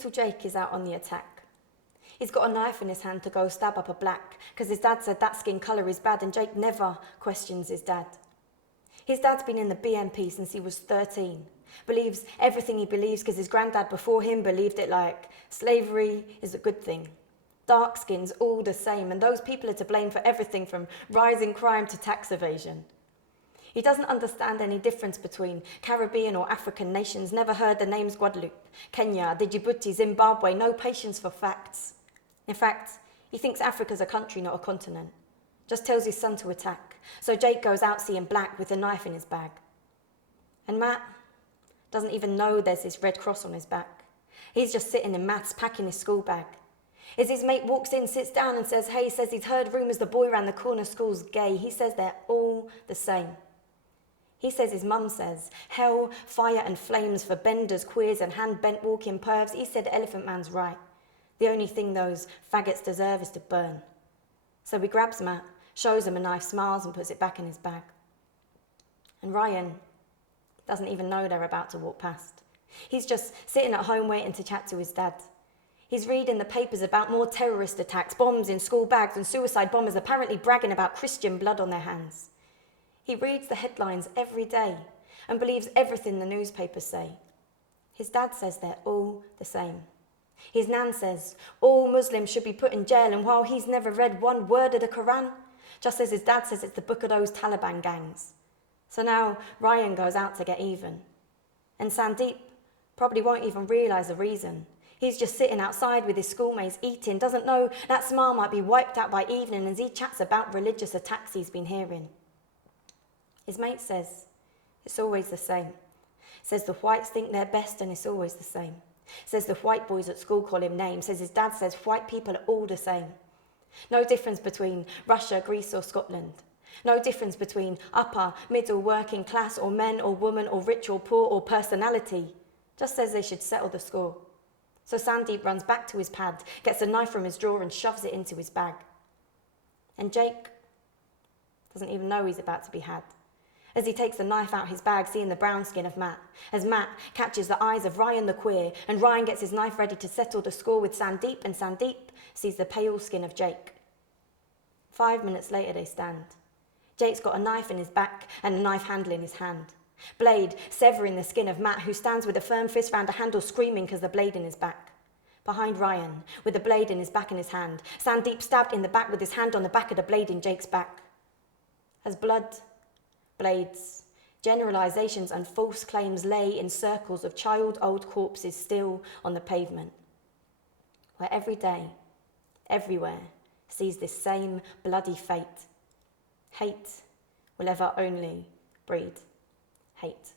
little Jake is out on the attack. He's got a knife in his hand to go stab up a black, because his dad said that skin colour is bad, and Jake never questions his dad. His dad's been in the BNP since he was 13. Believes everything he believes because his granddad before him believed it, like slavery is a good thing. Dark skins all the same, and those people are to blame for everything from rising crime to tax evasion. He doesn't understand any difference between Caribbean or African nations, never heard the names Guadeloupe, Kenya, Djibouti, Zimbabwe, no patience for facts. In fact, he thinks Africa's a country, not a continent. Just tells his son to attack. So Jake goes out seeing black with a knife in his bag. And Matt doesn't even know there's this red cross on his back. He's just sitting in maths, packing his school bag. As his mate walks in, sits down and says, hey, says he's heard rumours the boy round the corner school's gay. He says they're all the same. He says his mum says, hell, fire and flames for benders, queers and hand-bent walking pervs. He said Elephant Man's right. The only thing those faggots deserve is to burn. So he grabs Matt, shows him a knife, smiles and puts it back in his bag. And Ryan doesn't even know they're about to walk past. He's just sitting at home waiting to chat to his dad. He's reading the papers about more terrorist attacks, bombs in school bags and suicide bombers apparently bragging about Christian blood on their hands. He reads the headlines every day and believes everything the newspapers say. His dad says they're all the same. His nan says all Muslims should be put in jail, and while he's never read one word of the Quran, just as his dad says it's the book of those Taliban gangs. So now Ryan goes out to get even. And Sandeep probably won't even realise the reason. He's just sitting outside with his schoolmates eating, doesn't know that smile might be wiped out by evening as he chats about religious attacks he's been hearing. His mate says it's always the same. Says the whites think they're best and it's always the same. Says the white boys at school call him names. Says his dad says white people are all the same. No difference between Russia, Greece or Scotland. No difference between upper, middle, working class or men or women or rich or poor or personality. Just says they should settle the score. So Sandeep runs back to his pad, gets a knife from his drawer and shoves it into his bag. And Jake doesn't even know he's about to be had. As he takes the knife out his bag, seeing the brown skin of Matt, as Matt catches the eyes of Ryan the queer, and Ryan gets his knife ready to settle the score with Sandeep, and Sandeep sees the pale skin of Jake. 5 minutes later they stand. Jake's got a knife in his back and a knife handle in his hand. Blade severing the skin of Matt, who stands with a firm fist round a handle screaming because the blade in his back. Behind Ryan, with the blade in his back in his hand, Sandeep stabbed in the back with his hand on the back of the blade in Jake's back. As blood, blades, generalisations and false claims lay in circles of child-old corpses still on the pavement, where every day, everywhere, sees this same bloody fate. Hate will ever only breed hate.